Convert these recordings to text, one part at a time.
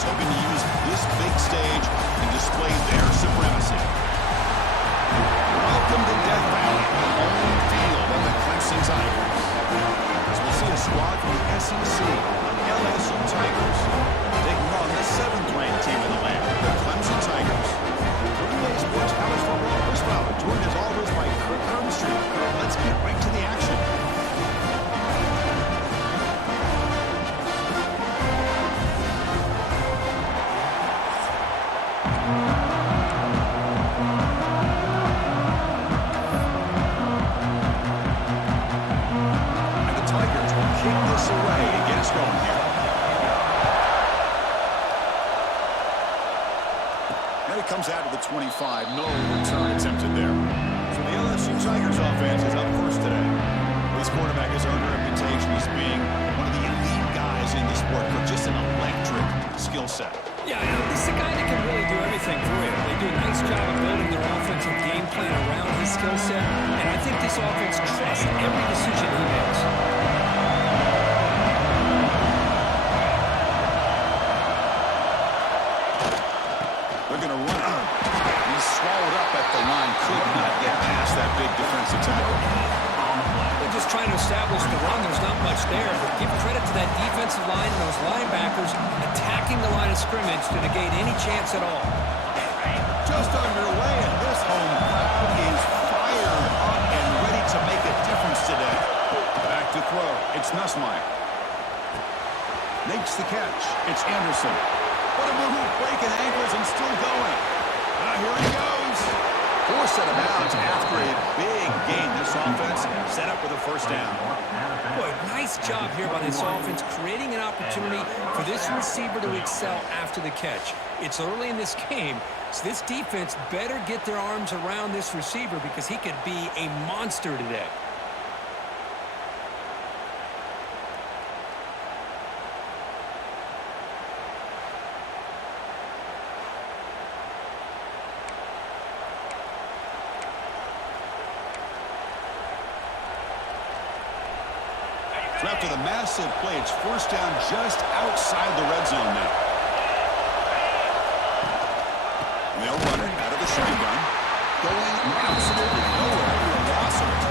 offense hoping to use this big stage and display their supremacy. Welcome to Death Valley, home field of the Clemson Tigers. As we'll see a squad from the SEC, LSU Tigers, taking on the 7th-ranked team in the land, the Clemson Tigers. Three-way sports college football, Chris Fowler, joined as always by Kirk Armstrong. Let's get right to the action. Comes out of the 25. No return attempted there. So the LSU Tigers offense is up first today. This quarterback has earned a reputation as being one of the elite guys in the sport for just an electric skill set. Yeah, this is a guy that can really do everything for you. They do a nice job of building their offensive game plan around his skill set, and I think this offense trusts every decision he makes. They're just trying to establish the run. There's not much there, but give credit to that defensive line and those linebackers attacking the line of scrimmage to negate any chance at all. Just underway, and this home crowd is fired up and ready to make a difference today. Back to throw. It's Nussmeier. Makes the catch. It's Anderson. What a move, breaking ankles and still going. Here he goes. 4 set of bounds after a big gain. This offense set up with a first down. Boy, nice job here by this offense, creating an opportunity for this receiver to excel after the catch. It's early in this game, so this defense better get their arms around this receiver because he could be a monster today. So after the massive play, it's first down just outside the red zone now. And they'll run it out of the shotgun. Going absolutely nowhere. A loss of it.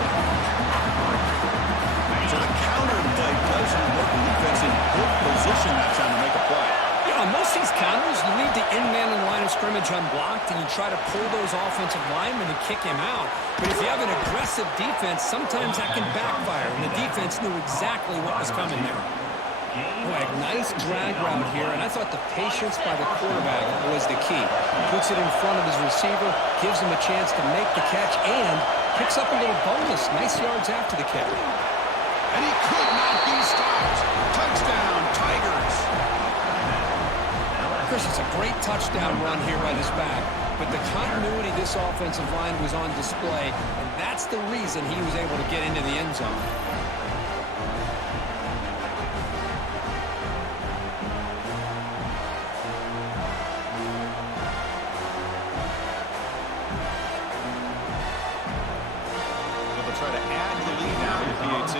So the counter play doesn't work. The defense in good position that time to make a play. Yeah, on most of these counters, you leave the in man in the line of scrimmage unblocked, and you try to pull those offensive linemen to kick him out. But if you have an aggressive defense, sometimes that can backfire, and the defense knew exactly what was coming there. Boy, a nice drag route here, and I thought the patience by the quarterback was the key. Puts it in front of his receiver, gives him a chance to make the catch, and picks up a little bonus. Nice yards after the catch. And he could not be stopped. Touchdown, Tigers. Chris, it's a great touchdown run here by this back, but the continuity of this offensive line was on display, and that's the reason he was able to get into the end zone. So they'll try to add the lead now to PAT.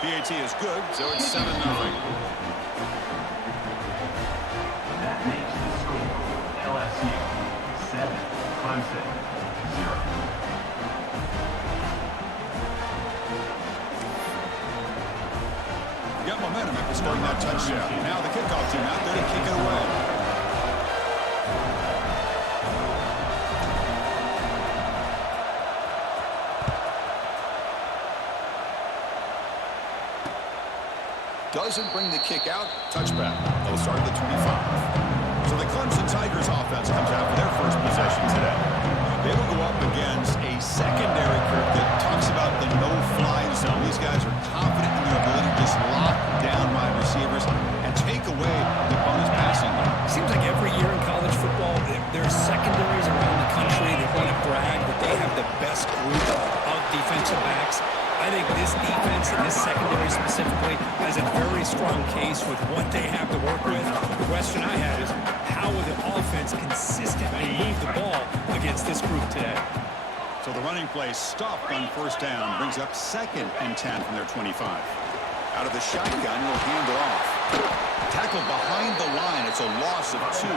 PAT is good, so it's 7-0. That makes the score LSU 7, Clemson 0. Got momentum after scoring that touchdown. Now the kickoff team out there to kick it away. Doesn't bring the kick out. Touchback. They'll start at the 25. So the Clemson Tigers offense comes out for their first possession today. They will go up against a secondary group that talks about the no-fly zone. These guys are confident in their ability to just lock down wide receivers and take away the opponent's passing game. Seems like every year in college football, there's secondaries around the country that want to brag that they have the best group of defensive backs. I think this defense and this secondary specifically has a very strong case with what they have to work with. The question I have is, how will the offense consistently against this group today. So the running play stopped on first down, brings up 2nd and 10 from their 25. Out of the shotgun, he'll hand it off. Tackled behind the line. It's a loss of 2.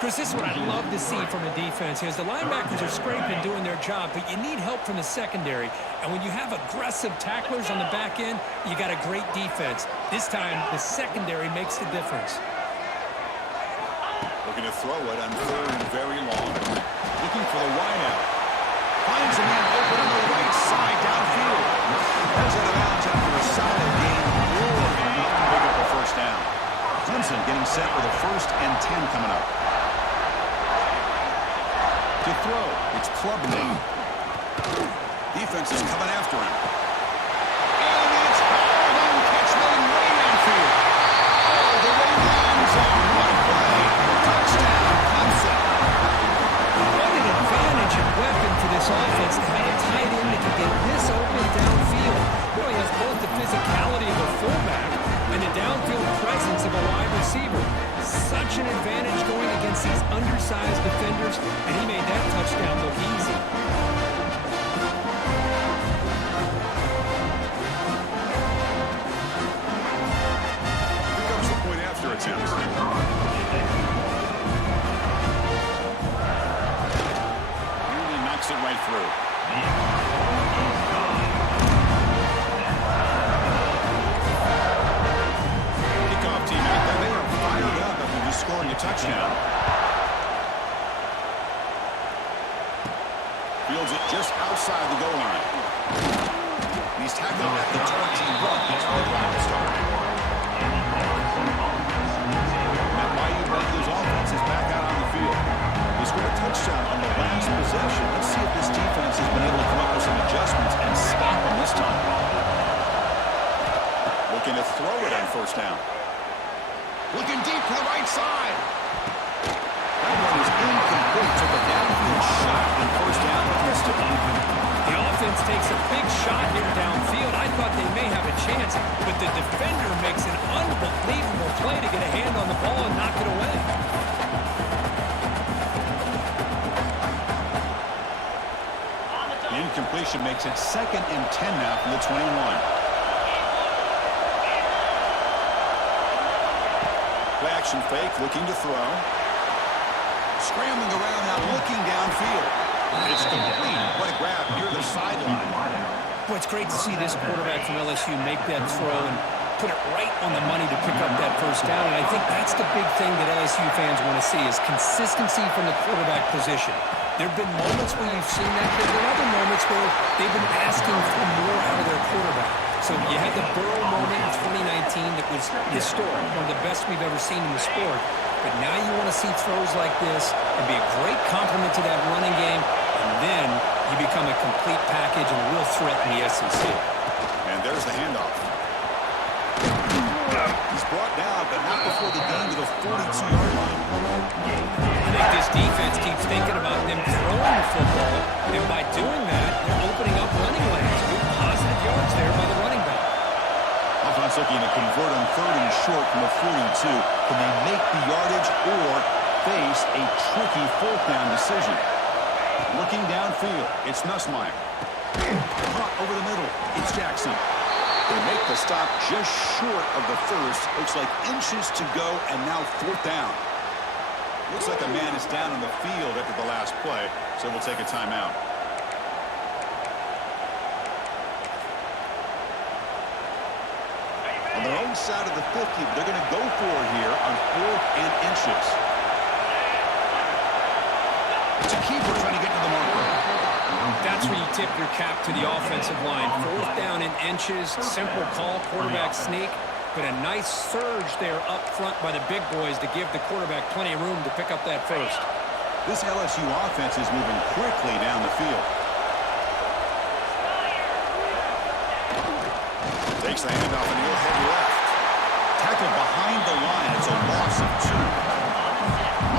Chris, this is what I'd love to see from a defense is the linebackers are scraping doing their job, but you need help from the secondary. And when you have aggressive tacklers on the back end, you got a great defense. This time, the secondary makes the difference. Looking to throw it on 3rd and very long. Looking for the wideout. Finds a man open on the right side downfield. Goes out of bounds after a solid gain. More than enough to pick up a first down. Clemson getting set with a 1st and 10 coming up. To throw, it's club name. Defense is coming after him. And it's hard on catch one way downfield. Oh, the Ravens on one play. Touchdown, Clemson. What an advantage and weapon for this offense to have a tight end that can get this open downfield. Really has both the physicality of a fullback and the downfield presence of a wide receiver. Such an advantage going against these undersized defenders, and he made that touchdown look easy. Here comes the point after attempt. Nearly knocks it right through. Kickoff team out there. They are fired up after just scoring a touchdown. Fields it just outside the goal line. And he's tackled at the 21. That's where the drive started. That Bayou Bengals offense is back out on the field. They scored a touchdown on the last possession. Let's see if this defense has been able to come up with some adjustments and stop them this time. Looking to throw it on first down. Looking deep to the right side. That one is incomplete. Took a downfield shot on first down, but missed it. The offense takes a big shot here downfield. I thought they may have a chance, but the defender makes an unbelievable play to get a hand on the ball and knock it away. The incompletion makes it 2nd and 10 now from the 21. Play action fake, looking to throw. Scrambling around now, looking downfield. It's complete. What a grab near the sideline. Boy, it's great to see this quarterback from LSU make that throw and put it right on the money to pick up that first down. And I think that's the big thing that LSU fans want to see is consistency from the quarterback position. There have been moments where you've seen that, but there are other moments where they've been asking for more out of their quarterback. So you had the Burrow moment in 2019 that was historic, one of the best we've ever seen in the sport. But now you want to see throws like this and be a great complement to that running game, and then you become a complete package and a real threat in the SEC. And there's the handoff. He's brought down, but not before the gain to the 42-yard line. I think this defense keeps thinking about them throwing the football, and by doing that, they're opening up running lanes. Good positive yards there by the running back. Offense looking to convert on 3rd and short from the 42. Can they make the yardage or face a tricky 4th down decision? Looking downfield, it's Nussmeier. Caught over the middle, it's Jackson. They make the stop just short of the first. Looks like inches to go, and now 4th down. Looks like a man is down on the field after the last play, so we'll take a timeout. On their own side of the 50, but they're going to go for it here on 4th and inches. It's a keeper trying to get to the marker. That's where you tip your cap to the offensive line. 4th down in inches, simple call, quarterback sneak, but a nice surge there up front by the big boys to give the quarterback plenty of room to pick up that first. This LSU offense is moving quickly down the field. Takes the handoff and he'll head left. Tackled behind the line. It's a loss of 2.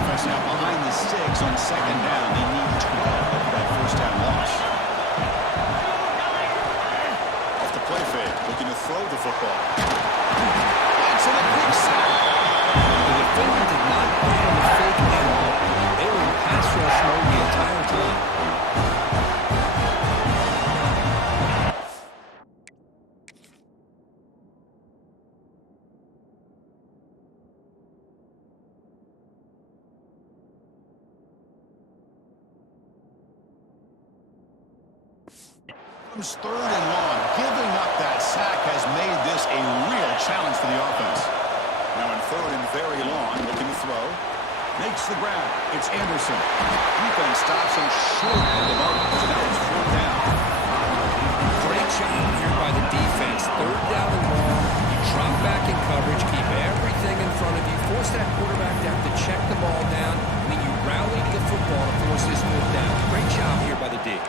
Offense now behind the 6 on 2nd down. They need 12 after that first down loss. Off the play fake, looking to throw the football. That's in a quick sack. The defender did not bite on the fake at all. They were in pass rush mode comes 3rd and long. Giving up that sack has made this a real challenge for the offense. Now in 3rd and very long, looking to throw. Makes the grab. It's Anderson. Defense stops him short of the mark. So now it's 4th down. Great job here by the defense. 3rd down and long. You drop back in coverage, keep everything in front of you, force that quarterback to have to check the ball down, and then you rally to the football to force this 4th down. Great job here by the D.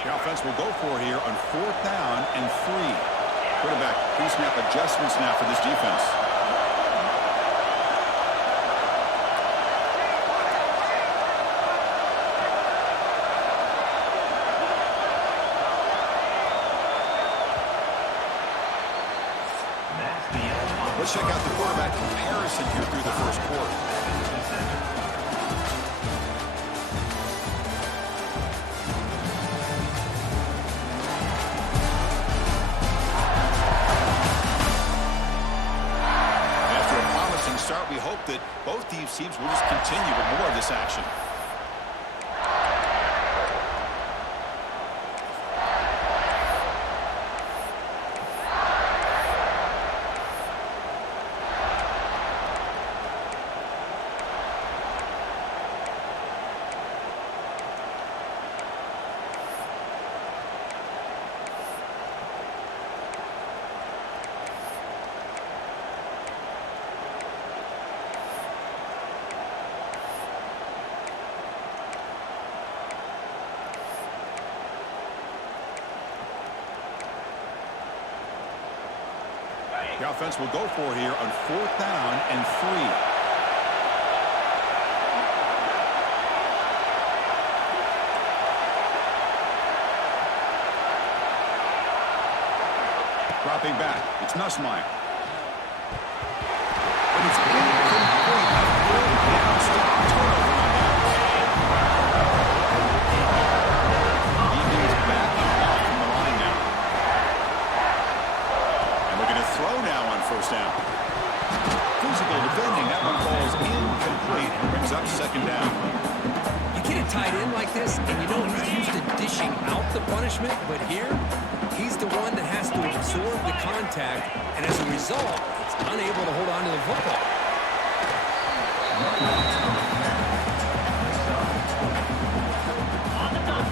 The offense will go for here on 4th down and 3. Quarterback pre-snap adjustments now for this defense. Let's check out the quarterback comparison here through the first quarter. After a promising start, we hope that both these teams will just continue with more of this action. The offense will go for here on 4th down and 3. Dropping back. It's Nussmeier. And it's incomplete. A 4th down stop. Turnover on downs. He is back off from the line now. And looking to throw now on 1st down. Physical defending. That one falls incomplete and brings up 2nd down. You get a tight end like this, and you know he's used to dishing out the punishment, but here, he's the one that has to absorb the contact, and as a result, he's unable to hold on to the football.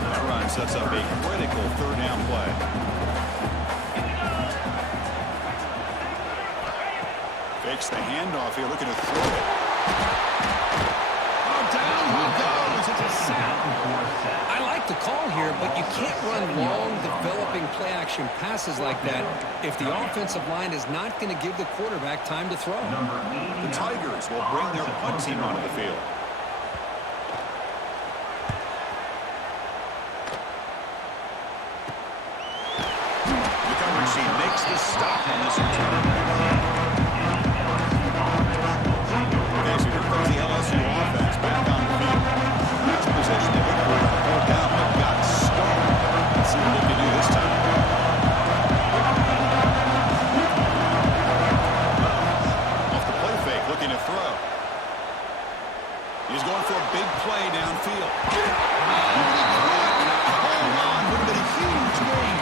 That run sets up a critical 3rd down play. Fakes the handoff here, looking to throw it. Oh, down he goes. It's a sack. I like the call here, but you can't run long, developing play-action passes like that if the offensive line is not going to give the quarterback time to throw. The Tigers will bring their punt team onto the field. The coverage team makes the stop on this return. Okay, so here comes the LSU offense back on the field. Last possession, they look for the 4th down, but got stoned. Let's see what they can do this time. Off the play fake, looking to throw. He's going for a big play downfield. Hold on, would have been a huge gain.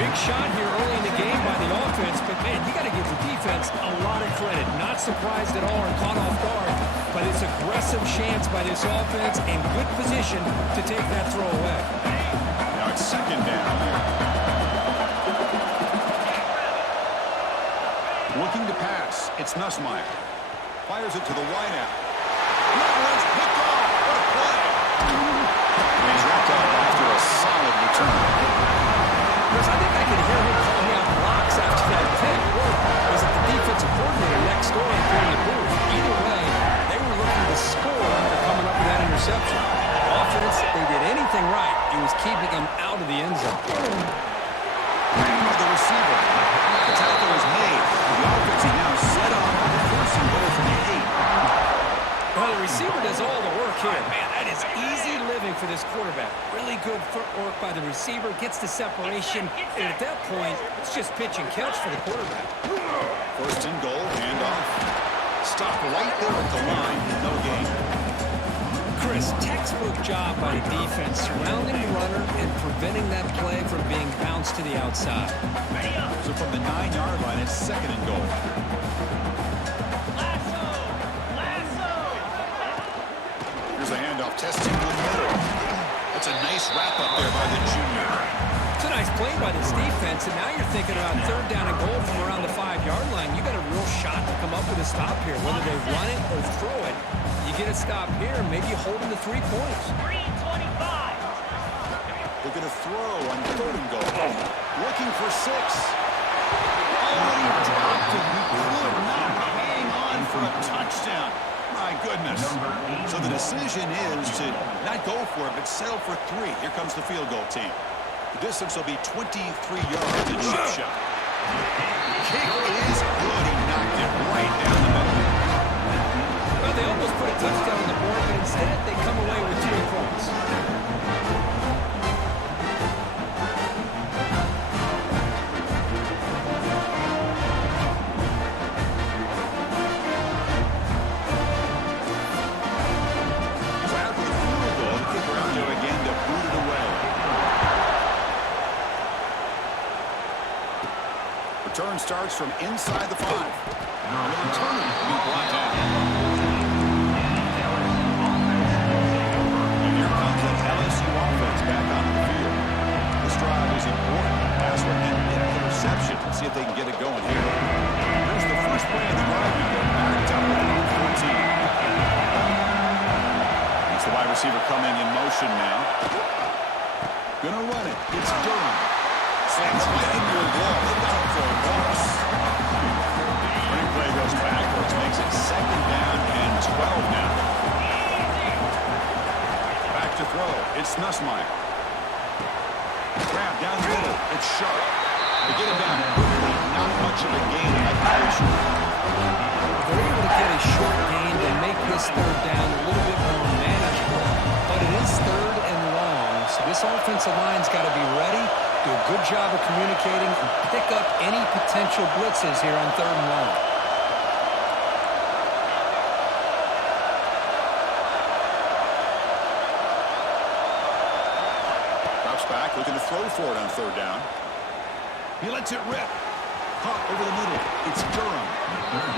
Big shot here early in the game by the offense, but man, you got to give the defense a lot of credit. Not surprised at all or caught off guard, but it's aggressive chance by this offense and good position to take that throw away. Now it's 2nd down here. Looking to pass. It's Nussmeier. Fires it to the wideout. That one's picked off. What a play. And he's wrapped up after a solid return. Chris, I think I can hear him calling out blocks after that pick. Or was it the defensive coordinator next door in the booth? Either way, they were looking to score after coming up with that interception. Offense, they did anything right. It was keeping them out of the end zone. The receiver. The tackle is made. The offense is now set up for the 1st and goal from the 8. Well, the receiver does all the work here. Man, that is easy living for this quarterback. Really good footwork by the receiver. Gets the separation. And at that point, it's just pitch and catch for the quarterback. 1st and goal, handoff. Stop right there at the line. No gain. Chris, textbook job by the defense, surrounding the runner and preventing that play from being bounced to the outside. So from the 9-yard line, it's 2nd and goal. Here's a handoff, testing the middle. That's a nice wrap-up there by the junior. It's a nice play by this defense, and now you're thinking about 3rd down and goal from around the 5-yard line. You got a real shot to come up with a stop here, whether they run it or throw it. You get a stop here, maybe hold them to 3 points. 3:25. They're going to throw on 3rd and goal. Looking for 6. Oh, he dropped it. He could not hang on for a touchdown. My goodness. So the decision is to not go for it, but settle for 3. Here comes the field goal team. The distance will be 23 yards in chip shot. Kick is good. He knocked it right down the middle. Well, they almost put a touchdown on the board, but instead they come away with 3 points. So after the field goal, the kicker out there again to boot it away. Return starts from inside the 5. And the return will be brought down. And here comes the LSU offense back onto the field. This drive is important. Pass for an interception. Let's see if they can get it going here. Here's the first play of the drive. They're backed up at 14. It's the wide receiver coming in motion now. Gonna run it. It's Durham. Slams right into a wall. Look out for a loss. Running play goes backwards. Makes it 2nd down and 12 now. Back to throw. It's Nussmeier. Grab down the middle. It's Sharp. They get him down quickly. Not much of a gain in that position. They're able to get a short gain and make this 3rd down a little bit more manageable. But it is 3rd and long, so this offensive line's got to be ready, do a good job of communicating, and pick up any potential blitzes here on 3rd and long. Drops back, looking to throw for it on 3rd down. He lets it rip. Caught over the middle. It's Durham.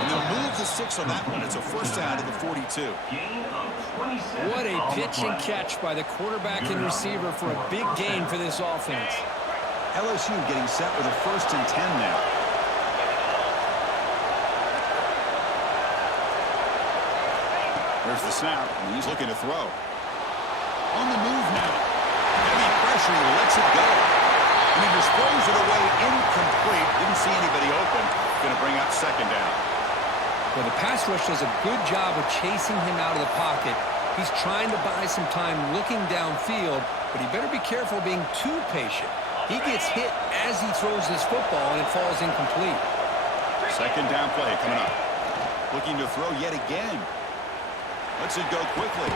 And they'll move the 6 on that one. It's a 1st down to the 42. Gain of 27. What a pitch and catch by the quarterback and receiver for a big gain for this offense. LSU getting set with a 1st and 10 now. There's the snap, and he's looking to throw. On the move now. Heavy pressure, he lets it go. And he just throws it away incomplete. Didn't see anybody open. Going to bring up 2nd down. Well, the pass rush does a good job of chasing him out of the pocket. He's trying to buy some time looking downfield, but he better be careful being too patient. He gets hit as he throws this football, and it falls incomplete. 2nd down play coming up. Looking to throw yet again. Lets it go quickly.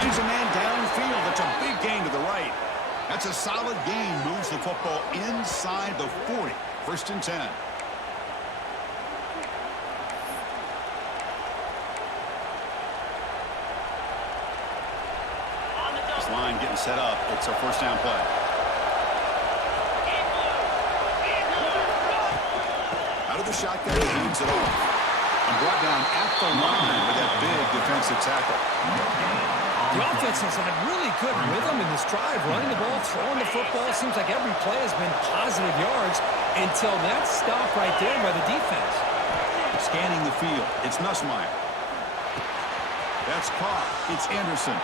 Finds a man downfield. That's a big gain to the right. That's a solid gain. Moves the football inside the 40. 1st and 10. This line getting set up. It's a 1st down play. Out of the shotgun, he leads it off. And brought down at the line with that big defensive tackle. The offense has had really good rhythm in this drive, running the ball, throwing the football. Seems like every play has been positive yards until that stop right there by the defense. Scanning the field, it's Nussmeier. That's caught. It's Anderson.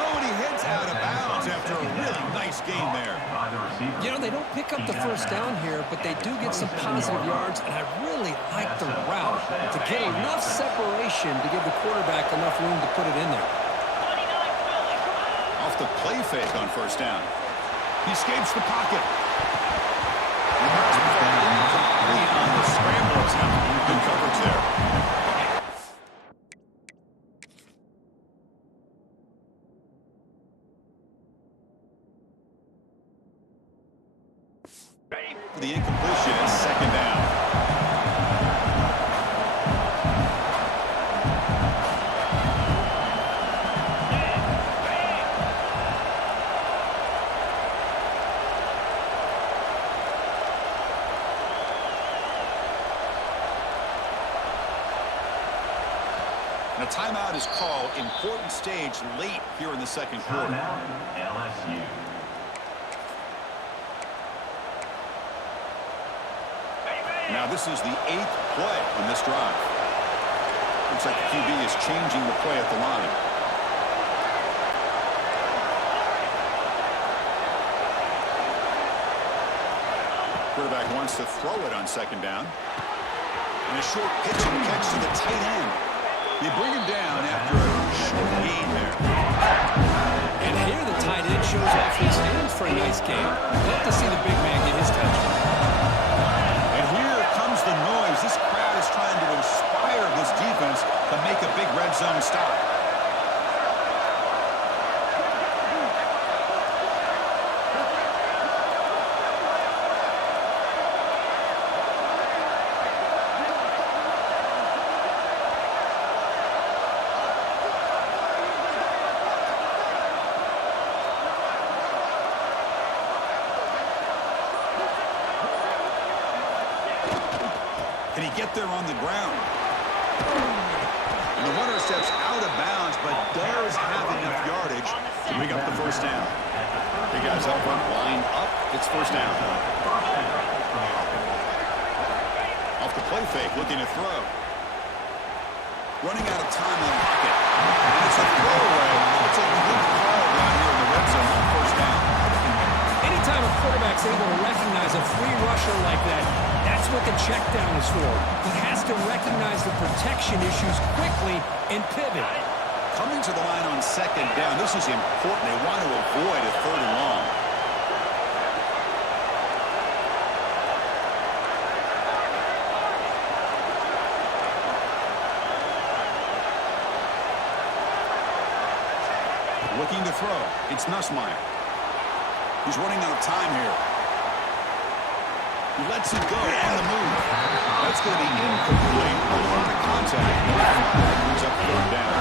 Oh, and he heads out of bounds after a really nice game there. By the receiver. You know, they don't pick up the 1st down here, but they do get some positive yards, and I really like the route to get enough separation to give the quarterback enough room to put it in there. Off the play fake on 1st down. He escapes the pocket. Incomplete on the scramble attempt. Good coverage there. For the incompletion, it's 2nd down. And a timeout is called. Important stage late here in the second quarter. LSU. Now this is the 8th play on this drive. Looks like the QB is changing the play at the line. Quarterback wants to throw it on second down. And a short pitch and catch to the tight end. They bring him down after a short gain there. And here the tight end shows off his hands for a nice game. Love to see the big man get his touch. And here comes the noise. This crowd is trying to inspire this defense to make a big red zone stop. Can he get there on the ground? And the runner steps out of bounds, but does have enough yardage to pick up the first down. Big guys up front, line up. It's first down. Off the play fake, looking to throw. Running out of time on the pocket. And it's a throwaway. It's a good call down here in the red zone on first down. Anytime a quarterback's able to recognize a free rusher like that, that's what the check down is for. He has to recognize the protection issues quickly and pivot. Coming to the line on second down, this is important. They want to avoid a third and long. Looking to throw. It's Nussmeier. He's running out of time here. He lets it go on the move. That's going to be incomplete. A lot of contact. Moves up third down.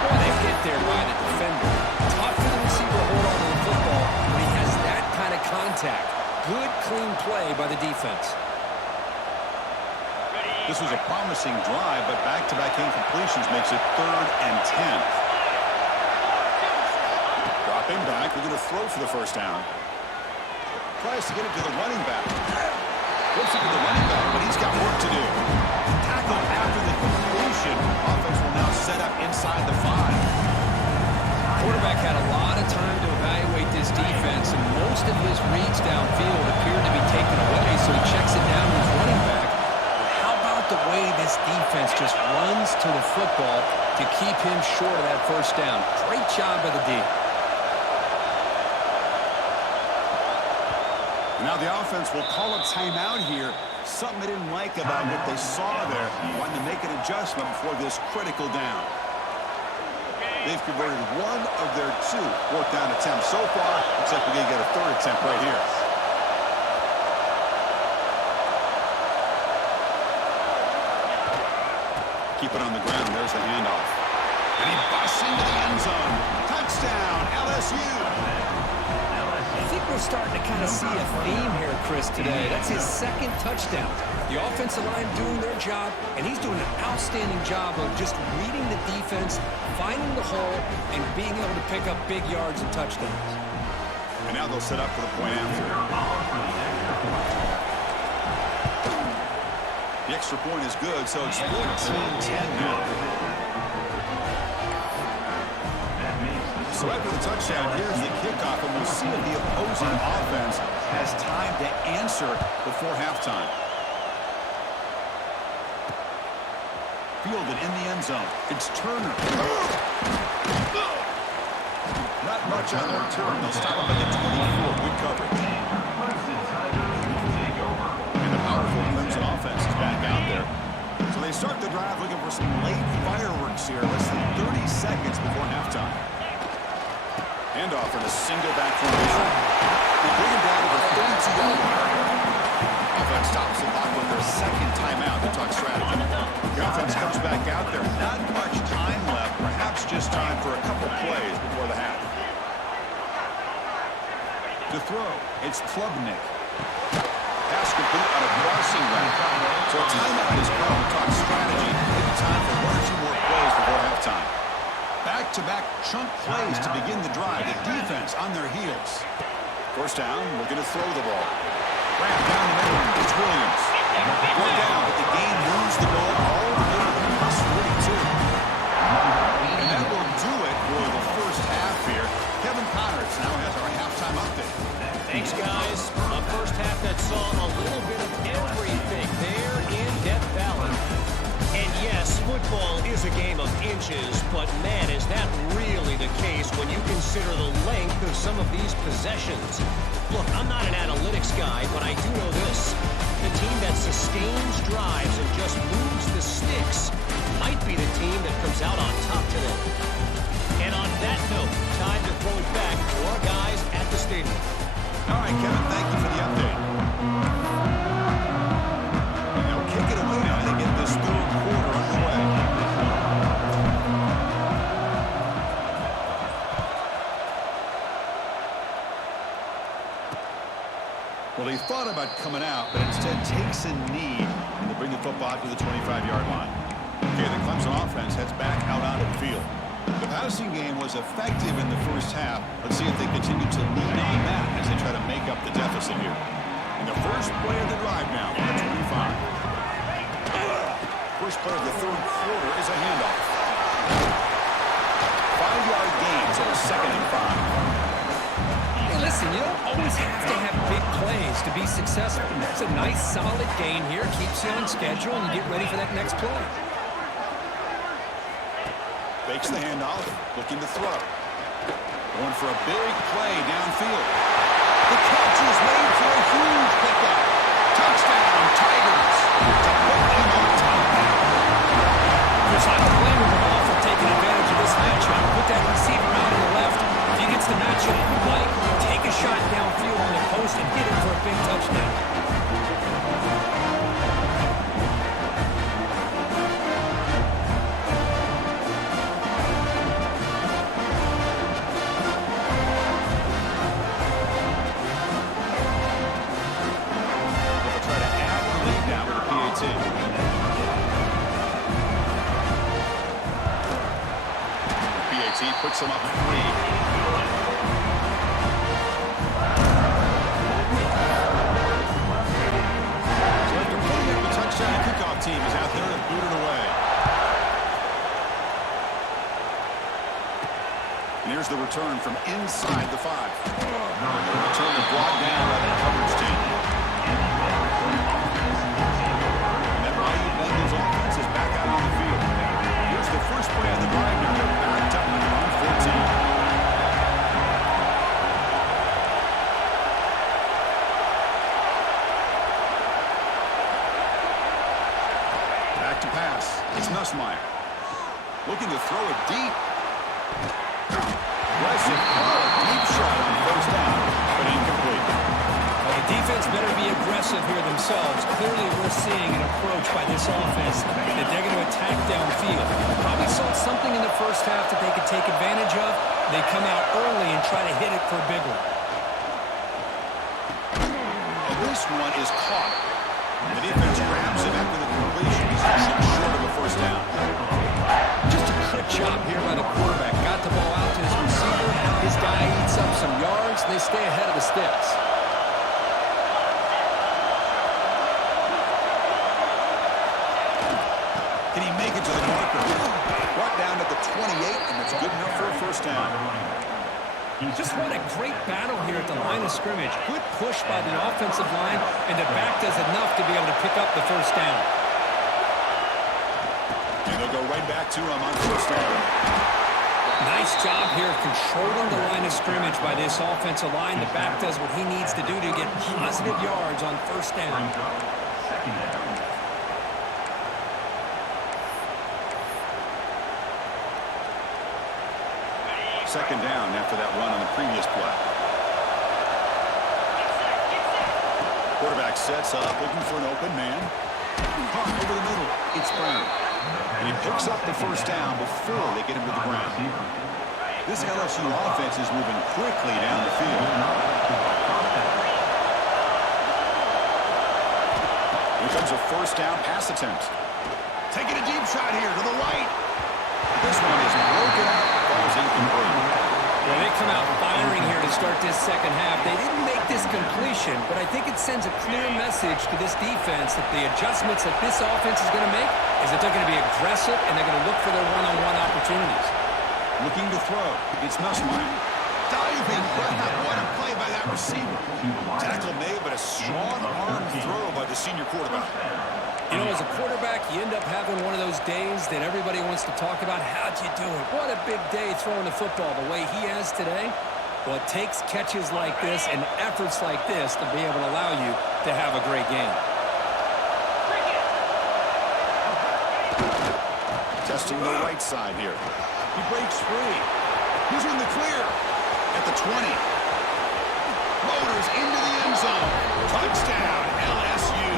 Boy, they hit there by the defender. Tough for the receiver to hold on to the football when he has that kind of contact. Good, clean play by the defense. This was a promising drive, but back-to-back incompletions makes it 3rd and 10. Dropping back, we're going to throw for the first down. Tries to get it to the running back. Flips it to the running back, but he's got work to do. Tackle after the completion. Offense will now set up inside the 5. Quarterback had a lot of time to evaluate this defense, and most of his reads downfield appeared to be taken away, so he checks it down to his running back. But how about the way this defense just runs to the football to keep him short of that first down? Great job by the D. Now the offense will call a timeout here. Something they didn't like about what they saw there. Wanting to make an adjustment before this critical down. They've converted 1 of their 2 fourth down attempts so far. Looks like we're going to get a 3rd attempt right here. Keep it on the ground. There's the handoff. And he busts into the end zone. Touchdown, LSU. I think we're starting to kind of see a theme here, Chris, today. That's his 2nd touchdown. The offensive line doing their job, and he's doing an outstanding job of just reading the defense, finding the hole, and being able to pick up big yards and touchdowns. And now they'll set up for the point after. The extra point is good, so it's 14-10 now. So after the touchdown, here's the kickoff, and we'll see if the opposing offense has time to answer before halftime. Fielded in the end zone. It's Turner. Not much on the return. They'll stop him at the 24. Good coverage. And the powerful Clemson offense is back out there. So they start the drive looking for some late fireworks here. Less than 30 seconds before halftime. Handoff in a single back formation. They bring him down to the 32-yard line. Offense stops the clock with their 2nd timeout to talk strategy. The offense comes back out there. Not much time left. Perhaps just time for a couple plays before the half. To throw, it's Klubnik. Pass complete on a crossing route. So a timeout is called to talk strategy. Maybe time for 1 or 2 more plays before halftime. Back-to-back chunk plays to begin the drive. The defense on their heels. First down, looking to throw the ball. Wrapped down the middle. It's Williams. One down, but the game moves the ball all the way to the plus 42. And that will do it for the first half here. Kevin Connors now has our halftime update. Thanks, guys. A first half that saw a little bit of everything there in Death Valley. And yes, football is a game of inches, but man, is that really the case when you consider the length of some of these possessions. Look, I'm not an analytics guy, but I do know this. The team that sustains drives and just moves the sticks might be the team that comes out on top today. And on that note, time to throw it back to our guys at the stadium. All right, Kevin, thank you for the update. And they'll kick it away now. They get this third quarter underway. Well, he thought about coming out, but instead takes a knee, and they bring the football to the 25-yard line. Okay, the Clemson offense heads back out onto the field. The passing game was effective in the first half. Let's see if they continue to lean on that as they try to make up the deficit here. And the first play of the drive now from the 25. First play of the third quarter is a handoff. 5-yard gain, so a 2nd and 5. Hey, listen, you don't always have to have big plays to be successful. It's a nice, solid gain here. Keeps you on schedule, and you get ready for that next play. Fakes the handoff, looking to throw. Going for a big play downfield. The catch is made for a huge pickup. Touchdown, Tigers. To put him on top. Chris, I don't blame him at all for taking advantage of this matchup. Put that receiver out on the left. If he gets the matchup you like, take a shot downfield on the post and hit it for a big touchdown. Puts him up 3. So after putting up the touchdown, the kickoff team is out there to boot it away. And here's the return from inside the 5. The return is brought down by the coverage team. And that Bayou Bengals offense is back out on the field. Here's the first play on the drive now. They're backed up on 14. Back to pass. It's Nussmeier. Looking to throw it deep. Aggressive call. Deep shot on first down, but incomplete. Well, the defense better be aggressive here themselves. Clearly, we're seeing an approach by this offense that they're going to attack downfield. Probably saw something in the first half that they could take advantage of. They come out early and try to hit it for a big one. And this one is caught. The defense grabs him after the completion. He's just short of a first down. Just a quick job here by the quarterback. Got the ball out to his receiver. His guy eats up some yards, and they stay ahead of the sticks. Can he make it to the marker? Brought down at the 28, and it's good enough for a first down. Just what a great battle here at the line of scrimmage. Good push by the offensive line, and the back does enough to be able to pick up the first down. And they'll go right back to him on first down. Nice job here of controlling the line of scrimmage by this offensive line. The back does what he needs to do to get positive yards on first down. Second down after that run on the previous play. Quarterback sets up, looking for an open man. Caught over the middle. It's Brown. And he picks up the first down before they get him to the ground. This LSU offense is moving quickly down the field. Here comes a first down pass attempt. Taking a deep shot here to the right. This one is broken up. Ball's incomplete. Well, they come out firing here to start this second half. They didn't make this completion, but I think it sends a clear message to this defense that the adjustments that this offense is going to make is that they're going to be aggressive and they're going to look for their one-on-one opportunities. Looking to throw. It's Nussmeier. Diving. What a play by that receiver. Tackle made, but a strong arm throw by the senior quarterback. You know, as a quarterback, you end up having one of those days that everybody wants to talk about. How'd you do it? What a big day throwing the football the way he has today. Well, it takes catches like this and efforts like this to be able to allow you to have a great game. Testing the right side here. He breaks free. He's in the clear at the 20. Motors into the end zone. Touchdown, LSU.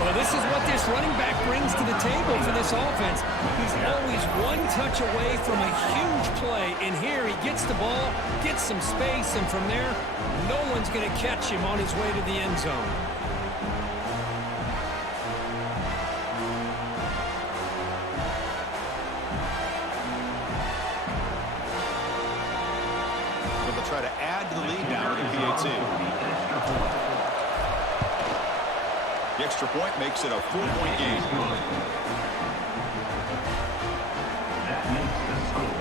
Well, this is what this running back brings to the table for this offense. He's always one touch away from a huge play. And here he gets the ball, gets some space, and from there, no one's going to catch him on his way to the end zone. But they'll try to add to the lead now with the PAT. The extra point makes it a 4-point game. That makes the score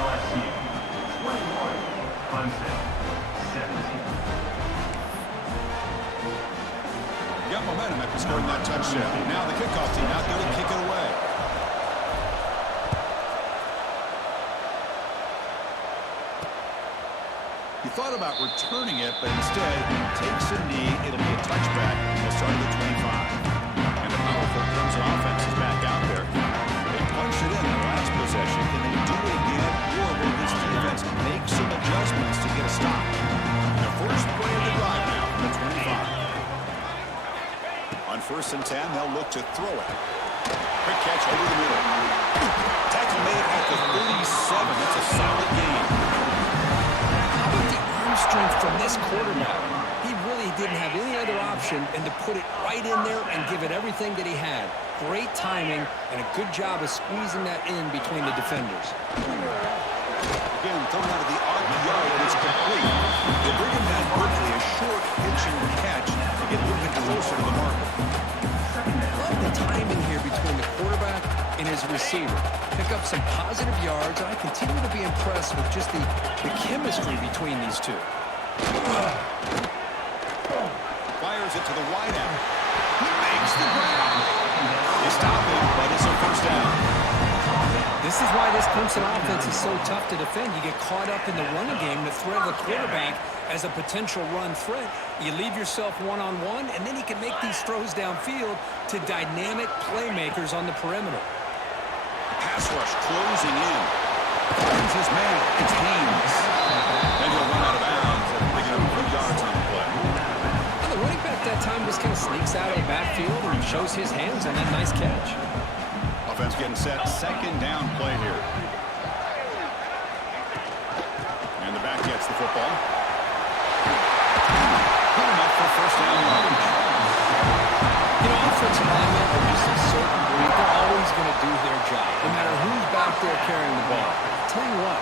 LSU 21, Clemson 17. You got momentum after scoring that touchdown. Now the kickoff team out there to kick it away. He thought about returning it, but instead takes a knee. It'll be a touchback. They'll start at the 25. And the powerful Clemson offense is back out there. They punched it in the last possession. Can they do it again? Or will this defense make some adjustments to get a stop? The first play of the drive now from the 25. On 1st and 10, they'll look to throw it. Quick catch over the middle. Tackle made at the 37. That's a solid game. Strength from this quarterback. He really didn't have any other option than to put it right in there and give it everything that he had. Great timing and a good job of squeezing that in between the defenders. Again, thrown out of the RPO and it's complete. They bring him down quickly, a short pitching catch to get a little bit closer to the marker. Love the timing here between the quarterback and his receiver. Pick up some positive yards, and I continue to be impressed with just the chemistry between these two. Fires it to the wideout. He makes the grab. They stop him, but it's a first down. This is why this Clemson offense is so tough to defend. You get caught up in the running game, the threat of the quarterback as a potential run threat. You leave yourself one-on-one, and then you can make these throws downfield to dynamic playmakers on the perimeter. Pass rush closing in. Finds his man. It's Haynes. Then he'll run out of bounds and pick up 3 yards on the play. And the running back that time just kind of sneaks out of the backfield and shows his hands on that nice catch. Offense getting set. 2nd down play here. And the back gets the football. Put him up for first down yardage. You know, offensive linemen are just a certain breed. They're always going to do their job, no matter who's back there carrying the ball. I'll tell you what,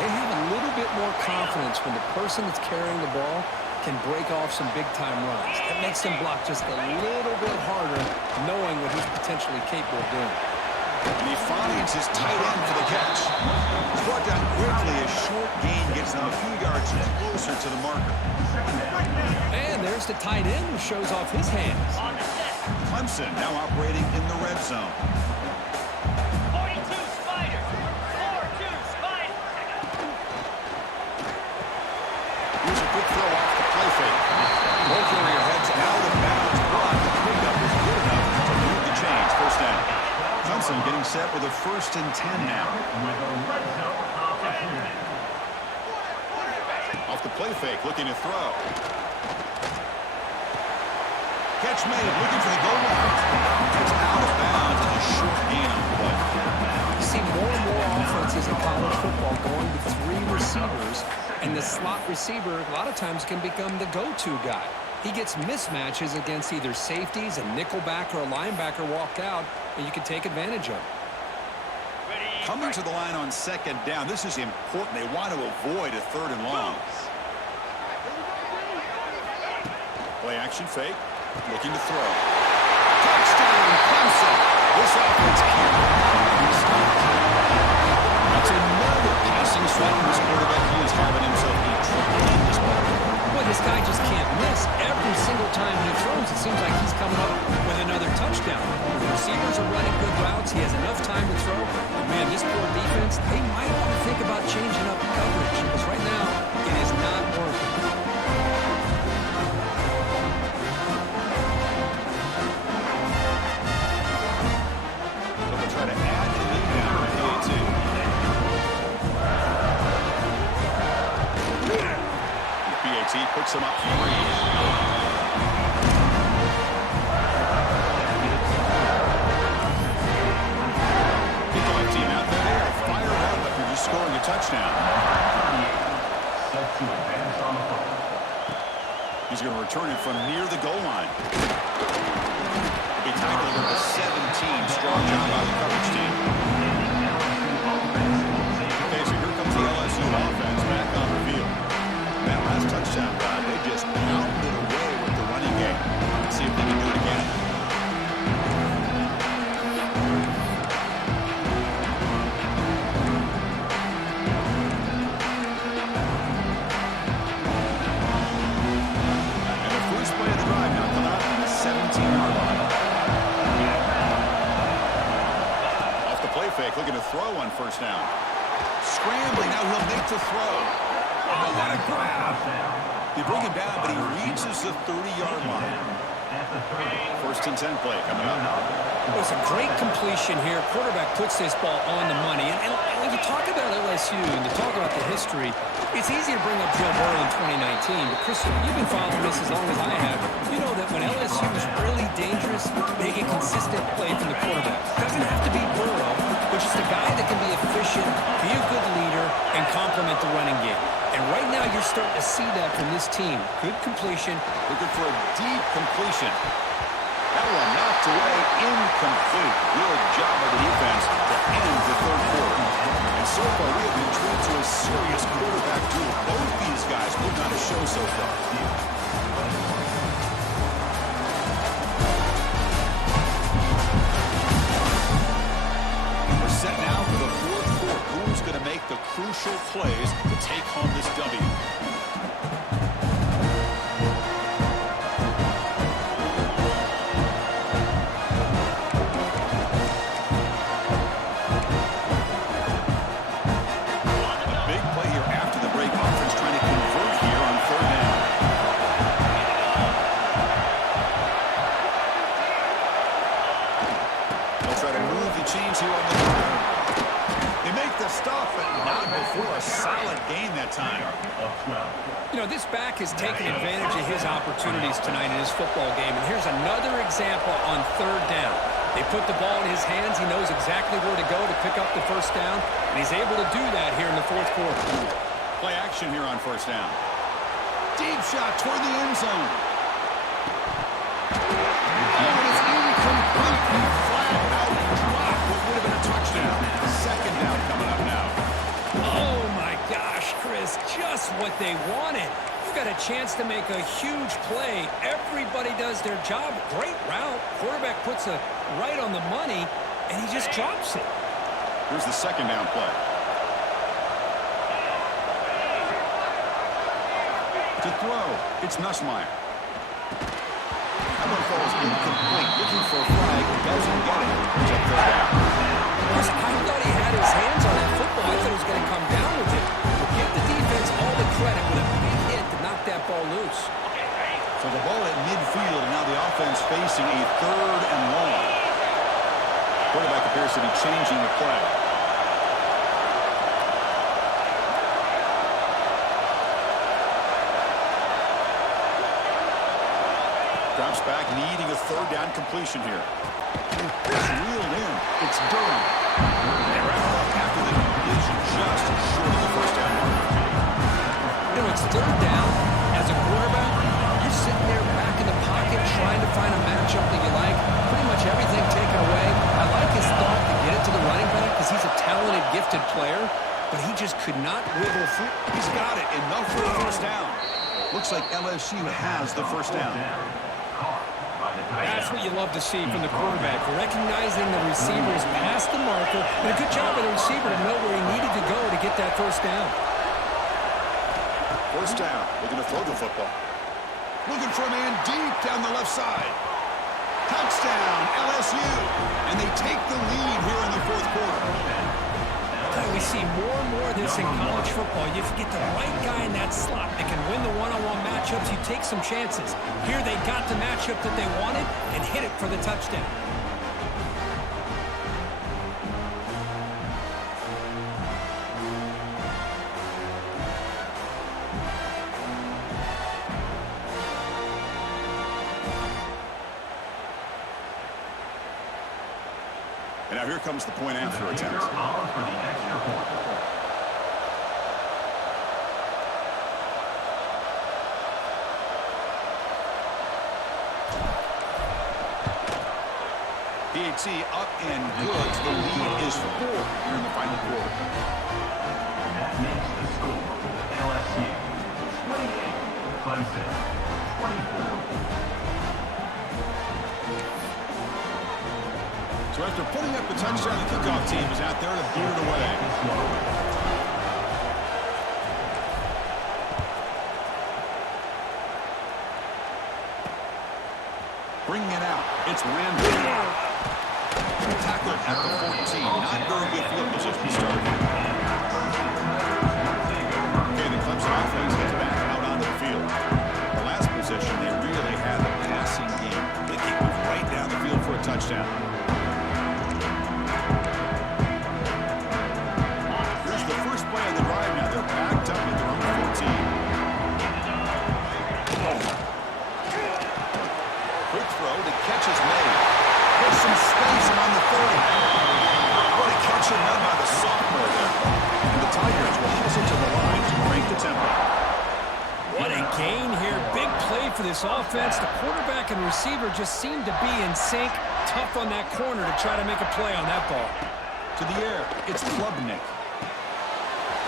they have a little bit more confidence when the person that's carrying the ball can break off some big-time runs. It makes them block just a little bit harder, knowing what he's potentially capable of doing. And he finds his tight end for the catch. He's brought down quickly. A short gain gets them a few yards closer to the marker. And there's the tight end who shows off his hands. Clemson now operating in the red zone. 42 Spider. 42 Spider. Here's a quick throw off the play fake. Ball carrier heads out of bounds, but the pickup is good enough to move the chains. First down. Clemson getting set with a 1st and 10 now. Off the play fake, looking to throw. Catch made, looking for the goal line. It's out of bounds and a short gain on the play. You see more and more offenses in college football going with 3 receivers, and the slot receiver a lot of times can become the go-to guy. He gets mismatches against either safeties, a nickelback, or a linebacker walk out, and you can take advantage of it. Coming to the line on second down, this is important. They want to avoid a third and long. Play action fake, looking to throw. Touchdown, Clemson. This offense can't be stopped. That's another passing threat from this quarterback. He is having himself a tremendous morning. Boy, this guy just can't miss. Every single time he throws, it seems like he's coming up with another touchdown. The receivers are running good routes. He has enough time to throw. But, man, this poor defense, they might want to think about changing up coverage because right now it is not working. So they'll try to add to the lead now with PAT. PAT puts them up 3. Scoring a touchdown. Set to advance on the football. He's going to return it from near the goal line. He'll be tackled at the 17. Strong job by the coverage team. Okay, so here comes the LSU offense back on the field. That last touchdown drive, they just pounded away with the running game. Let's see if they can do it again. Looking to throw on first down. Scrambling, now he'll make the throw. Oh, what a grab. They bring him down, but he reaches the 30-yard line. First and 10 play coming up. It was a great completion here. Quarterback puts this ball on the money. And when you talk about LSU and you talk about the history, it's easy to bring up Joe Burrow in 2019. But, Chris, you've been following this as long as I have. You know that when LSU is really dangerous, they get consistent play from the quarterback. Doesn't have to be Burrow, but just a guy that can be efficient, be a good leader, and complement the running game. And right now you're starting to see that from this team. Good completion. Looking for a deep completion. That one knocked away, incomplete. Good job of the defense to end the third quarter. And so far, we have been treated to a serious quarterback duel. Both these guys put on a show so far. We're set now for the fourth quarter. Who's going to make the crucial plays to take home this W? You know, this back has taken advantage of his opportunities tonight in his football game. And here's another example on third down. They put the ball in his hands. He knows exactly where to go to pick up the first down. And he's able to do that here in the fourth quarter. Play action here on first down. Deep shot toward the end zone. Oh, it's incomplete. Flat out drop. What would have been a touchdown. Second down coming up now. Oh, my gosh, Chris, just what they wanted. You've got a chance to make a huge play. Everybody does their job. Great route. Quarterback puts it right on the money, and he just drops it. Here's the second down play. To throw, it's Nussmeier. That one falls incomplete. Looking for a flag, doesn't get it. It's up third down. Chris, I thought he had his hands on that football. I thought he was going to come down with it. But give the defense all the credit with a big hit to knock that ball loose. So the ball at midfield, and now the offense facing a third and long. Quarterback appears to be changing the play. Drops back, needing a third down completion here. It's reeled in. It's Durham. They wrap it up after the completion, just short of the first down mark. You know, it's third down. As a quarterback, you're sitting there back in the pocket trying to find a matchup that you like. Pretty much everything taken away. I like his thought to get it to the running back because he's a talented but he just could not wiggle through. He's got it. Enough for a first down. Looks like LSU has the first down. That's what you love to see from the quarterback, recognizing the receiver is past the marker, and a good job by the receiver to know where he needed to go to get that first down. First down. Looking to throw the football. Looking for a man deep down the left side. Touchdown, LSU. And they take the lead here in the fourth quarter. We see more and more of this in college football. If you get the right guy in that slot that can win the one-on-one matchups, you take some chances. Here they got the matchup that they wanted and hit it for the touchdown. And now here comes the point after attempt. For the extra point. PAT up and good. The lead is 4 here in the final quarter. That makes the score LSU 28, Clemson 24. So after putting up the touchdown, the kickoff team is out there to boot it away. Bringing it out. It's Randall. Tackled at the 14. Not very good field position starting. Okay, the Clemson offense gets back out onto the field. The last possession, they really had a passing game. They can move right down the field for a touchdown. Here's the first play of the drive now. They're backed up at their own 14. Quick throw. The catch is made. There's some space on the 30. What a catch and run by the sophomore there. And the Tigers will hustle to the line to break the tempo. What a gain here. Big play for this offense. The quarterback and receiver just seem to be in sync. Tough on that corner to try to make a play on that ball. To the air, it's Klubnik.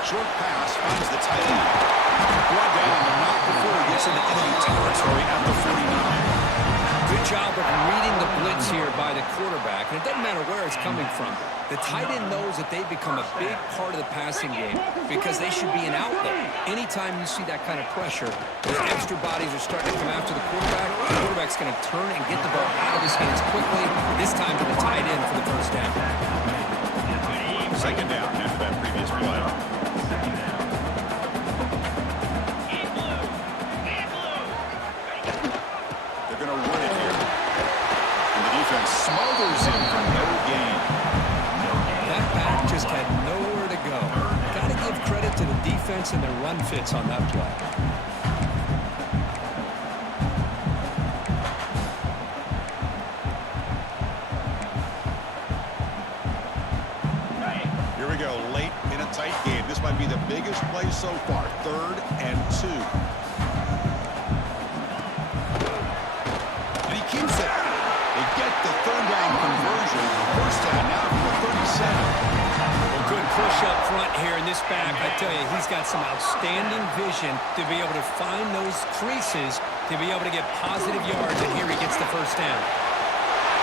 Short pass finds the tight end. Brought down, but not before he gets into enemy territory at the 49. Good job of reading the blitz here by the quarterback. And it doesn't matter where it's coming from. The tight end knows that they've become a big part of the passing game because they should be an outlet. Anytime you see that kind of pressure, where extra bodies are starting to come after the quarterback's going to turn and get the ball out of his hands quickly, this time to the tight end for the first down. Second down after that previous play. They're going to run it here. And the defense smothers him for no gain. That back just had nowhere to go. Got to give credit to the defense and their run fits on that play. Here we go, late in a tight game. This might be the biggest play so far. 3rd and 2. And he keeps it. They get the 3rd down conversion. First down now from the 37. A good push up front here in this back. I tell you, he's got some outstanding vision to be able to find those creases, to be able to get positive yards, and here he gets the first down.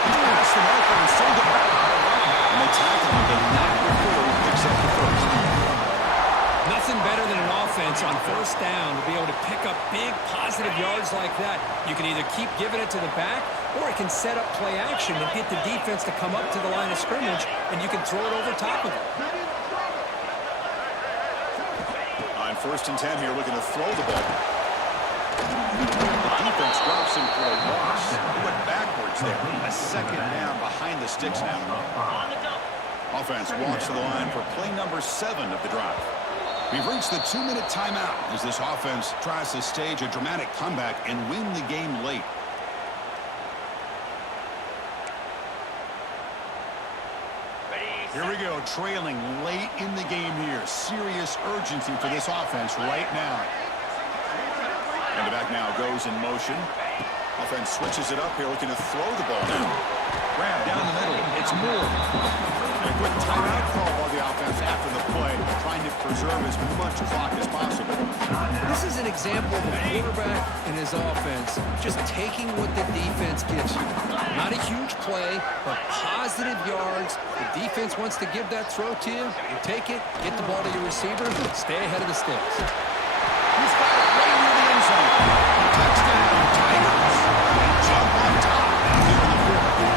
Pass from Oakland and send it back. And they tackle him, but not before he picks up the first. Nothing better than an offense on first down to be able to pick up big positive yards like that. You can either keep giving it to the back, or it can set up play action and get the defense to come up to the line of scrimmage, and you can throw it over top of it. On 1st and 10 here, looking to throw the ball. The defense drops him for a loss. He went backwards there. A second down behind the sticks now. Offense walks to the line for play number 7 of the drive. We've reached the 2-minute timeout as this offense tries to stage a dramatic comeback and win the game late. Here we go, trailing late in the game here. Serious urgency for this offense right now. And the back now goes in motion. Offense switches it up here, looking to throw the ball now. Grab down the middle. It's Moore. And a quick timeout call by the offense after the play, trying to preserve as much clock as possible. This is an example of a quarterback and his offense just taking what the defense gives you. Not a huge play, but positive yards. The defense wants to give that throw to you. You take it, get the ball to your receiver, stay ahead of the sticks. He's got it right near the end zone. Touchdown, Tigers. And jump on top here in the fourth.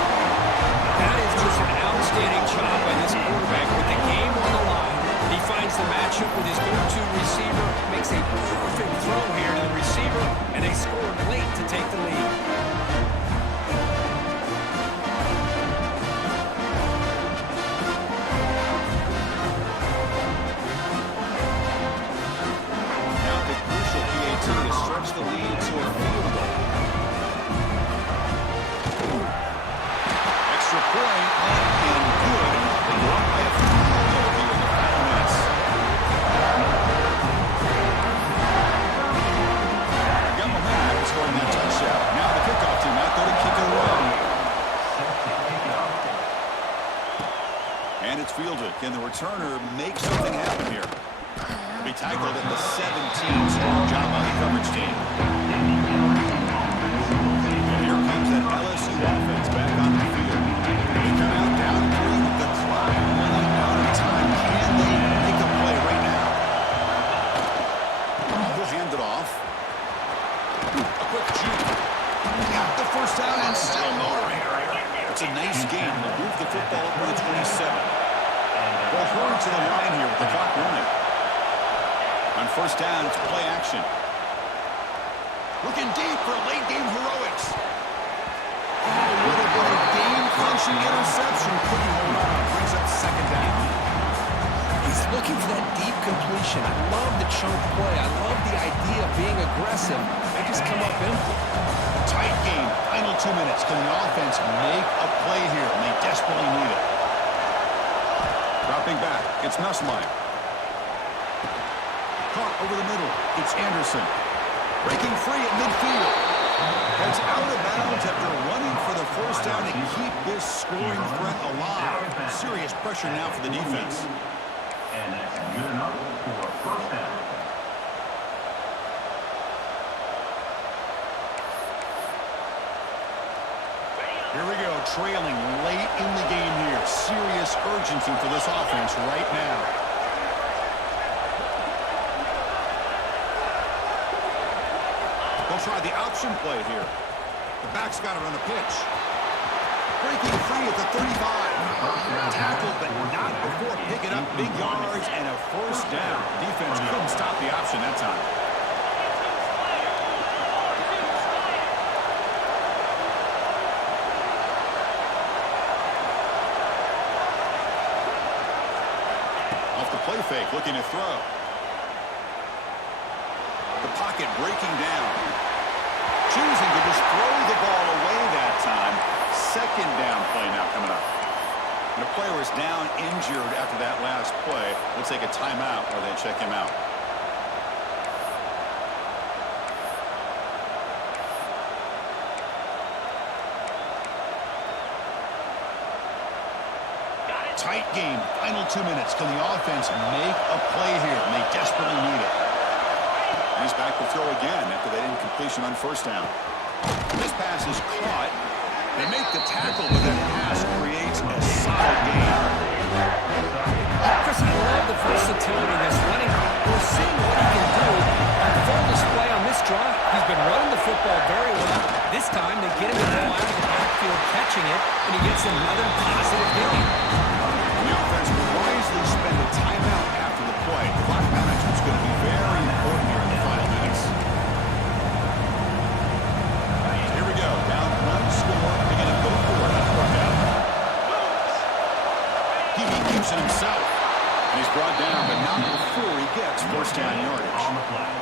That is just an outstanding job by this quarterback with the game on the line. He finds the matchup with his go-to receiver, makes a perfect throw here to the receiver, and they scored late to take the lead. Now the crucial PAT to stretch the lead to a field goal. Extra point up and good. They go up by a field goal here in the final minutes. Got momentum after scoring that touchdown. Now the kickoff team out there to kick it away. And it's fielded. Can the returner make something happen here? Be tackled at the 17. Strong job by the coverage team. And here comes that LSU offense back on the field. They come out down 3 with the clock running out of time. Can they make a play right now? He'll hand it off. A quick juke. Got the first down and still more. It's a nice game. Move the football up to the 27. They'll hurry to the line here with the clock running. On first down, it's play action. Looking deep for late-game heroics. Oh, what a game-clinching interception. Couldn't hold on. Brings up second down. He's looking for that deep completion. I love the chunk play. I love the idea of being aggressive. They just come up empty. Tight game. Final 2 minutes. Can the offense make a play here? And they desperately need it. Dropping back. It's Nussmeier. Caught over the middle. It's Anderson. Breaking free at midfield. Heads out of bounds after running for the first down to keep this scoring threat alive. Serious pressure now for the defense. And that's good enough for a first down. Here we go, trailing late in the game here. Serious urgency for this offense right now. They'll try the option play here. The back's got it on the pitch. Breaking free at the 35. Tackled, but not before picking up big yards and a first down. Defense couldn't stop the option that time. Off the play fake, looking to throw. The pocket breaking down. Choosing to just throw the ball away that time. Second down play now coming up. And the player is down injured after that last play. We'll take a timeout while they check him out. Tight game. Final 2 minutes. Can the offense make a play here? And they desperately need it. And he's back to throw again after that incompletion on first down. This pass is caught. They make the tackle, but that pass creates a solid gain. Chris, I love the versatility in this running back. We're seeing what he can do on full display on this drive. He's been running the football very well. This time, they get him the ball out of the backfield, catching it, and he gets another positive gain. The offense will wisely spend a timeout after the play. Clock management's going to be very important here in the final minutes. Here we go. Down one score. They're going to go for it on fourth down. He keeps it himself. And he's brought down, but not before he gets first down yardage. On the play.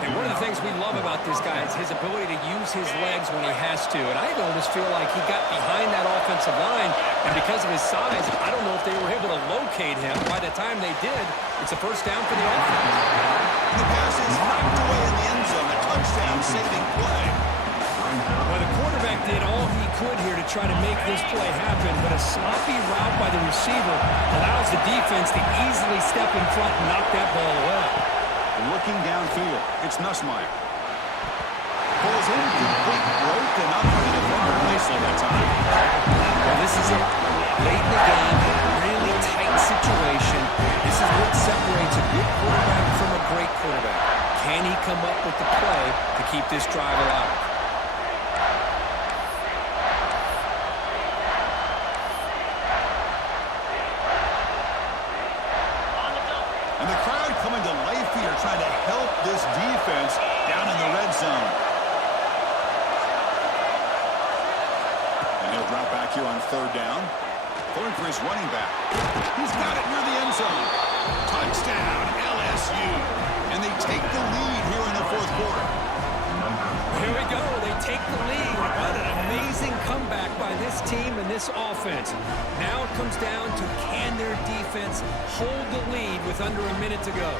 And one of the things we love about this guy is his ability to use his legs when he has to. And I almost feel like he got behind that offensive line, and because of his size, I don't know if they were able to locate him. By the time they did, it's a first down for the offense. The pass is knocked away in the end zone. A touchdown saving play. try to make this play happen, but a sloppy route by the receiver allows the defense to easily step in front and knock that ball away. Looking downfield, it's Nussmeier. Pulls in, complete, broken up by the defender nicely that time. Well, this is it. Late in the game, really tight situation. This is what separates a good quarterback from a great quarterback. Can he come up with the play to keep this drive alive? And the crowd coming to life here, trying to help this defense down in the red zone. And he'll drop back here on third down. Going for his running back. He's got it near the end zone. Touchdown, LSU. And they take the lead here in the fourth quarter. Here we go. They take the lead. What an amazing comeback by this team and this offense. Now it comes down to can their defense hold the lead with under a minute to go.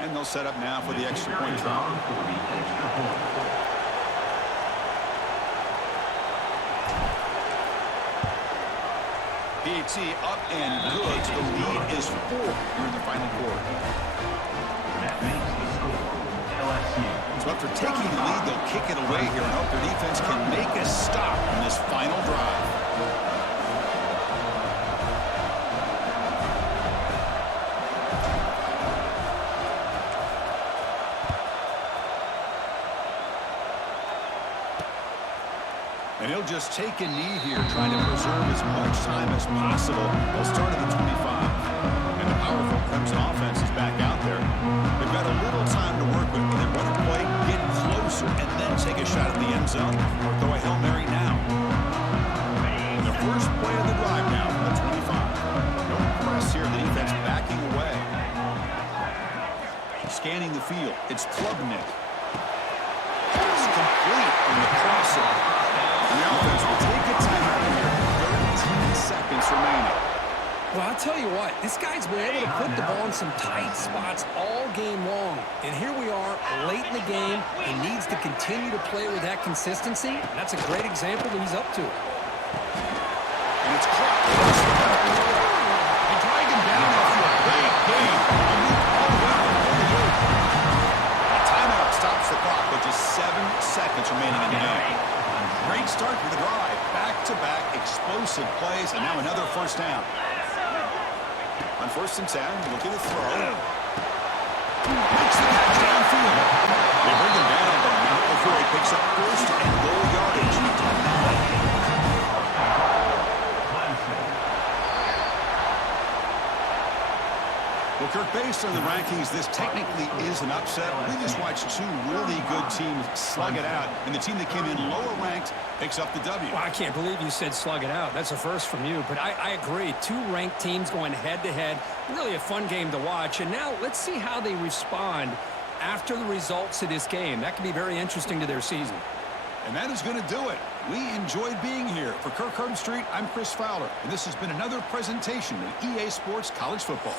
And they'll set up now for the extra point try. PAT up and good. The lead is 4 here in the final quarter. That makes the score LSU. So after taking the lead, they'll kick it away here and hope their defense can make a stop on this final drive. And he'll just take a knee here, trying to preserve as much time as possible. They'll start at the 25. And the powerful Clemson offense is back out there. They've got a little time to work with their run play, get closer, and then take a shot at the end zone, or throw a Hail Mary now. And the first play of the drive now from the 25. No press here, the defense backing away. Scanning the field, it's Klubnik. Pass complete on the crossover. The offense will take a timeout here. 13 seconds remaining. Well, I'll tell you what, this guy's been able to put the ball in some tight spots all game long. And here we are, late in the game. He needs to continue to play with that consistency. That's a great example that he's up to. And it's caught. They drag him down after a great game. A timeout stops the clock with just 7 seconds remaining in the game. Great start for the drive. Back-to-back explosive plays, and now another first down. On 1st and 10, looking to throw. Makes the catch downfield. They bring him down, but not before he picks up first and goal yardage. Well, Kirk, based on the rankings, this technically is an upset. We just watched 2 really good teams slug it out, and the team that came in lower ranked picks up the W. Well, I can't believe you said slug it out. That's a first from you, but I agree. 2 ranked teams going head-to-head. Really a fun game to watch. And now let's see how they respond after the results of this game. That could be very interesting to their season. And that is going to do it. We enjoyed being here. For Kirk Street, I'm Chris Fowler, and this has been another presentation of EA Sports College Football.